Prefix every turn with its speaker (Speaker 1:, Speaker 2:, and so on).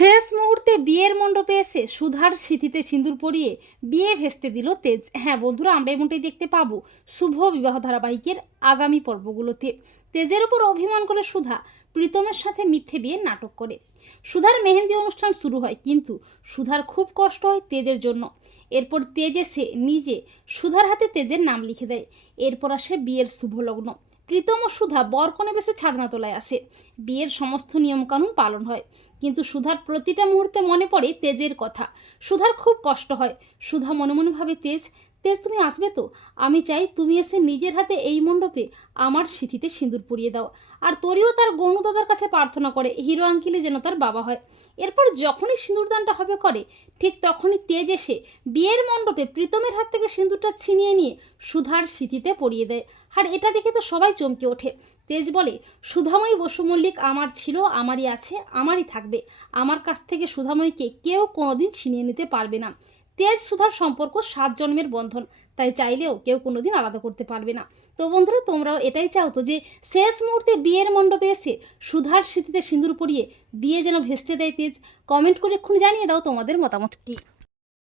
Speaker 1: শেষ মুহূর্তে বিয়ের মণ্ডপে এসে সুধার স্মৃতিতে সিঁদুর পরিয়ে বিয়ে ভেস্তে দিল তেজ। হ্যাঁ বন্ধুরা, আমরা এমনটাই দেখতে পাবো শুভ বিবাহ ধারাবাহিকের আগামী পর্বগুলোতে। তেজের উপর অভিমান করে সুধা প্রীতমের সাথে মিথ্যে বিয়ের নাটক করে। সুধার মেহেন্দি অনুষ্ঠান শুরু হয় কিন্তু সুধার খুব কষ্ট হয় তেজের জন্য। এরপর তেজ এসে নিজে সুধার হাতে তেজের নাম লিখে দেয়। এরপর আসে বিয়ের শুভ লগ্ন। প্রীতম সুধা বরকনে বেসে ছাদনা তোলায় আসে। বিয়ের সমস্ত নিয়মকানুন পালন হয়। কিন্তু সুধার প্রতিটা মুহূর্তে মনে পড়ে তেজের কথা। সুধার খুব কষ্ট হয়। সুধা মনে মনে ভাবে, তেজ তেজ, তুমি আসবে তো? আমি চাই তুমি এসে নিজের হাতে এই মণ্ডপে আমার স্মৃতিতে সিঁদুর পরিয়ে দাও। আর তোরিও তার গৌণদাদার কাছে প্রার্থনা করে, হিরো আঙ্কিলে যেন তার বাবা হয়। এরপর যখনই সিঁদুরদানটা হবে করে, ঠিক তখনই তেজ এসে বিয়ের মণ্ডপে প্রীতমের হাত থেকে সিঁদুরটা ছিনিয়ে নিয়ে সুধার স্মৃতিতে পরিয়ে দেয়। আর এটা দেখে তো সবাই চমকে ওঠে। তেজ বলে, সুধাময়ী বসু মল্লিক আমার ছিল, আমারই আছে, আমারই থাকবে। আমার কাছ থেকে সুধাময়ীকে কেউ কোনোদিন ছিনিয়ে নিতে পারবে না। তেজ সুধার সম্পর্ক সাত জন্মের বন্ধন। তাই চাইলেও কেউ কোনো দিন আলাদা করতে পারবে না। তো বন্ধুরা, তোমরাও এটাই চাও তো যে, শেষ মুহূর্তে বিয়ের মণ্ডপে এসে সুধার স্মৃতিতে সিঁদুর পরিয়ে বিয়ে যেন ভেস্তে দেয় তেজ। কমেন্ট করে এক্ষুনি জানিয়ে দাও তোমাদের মতামতটি।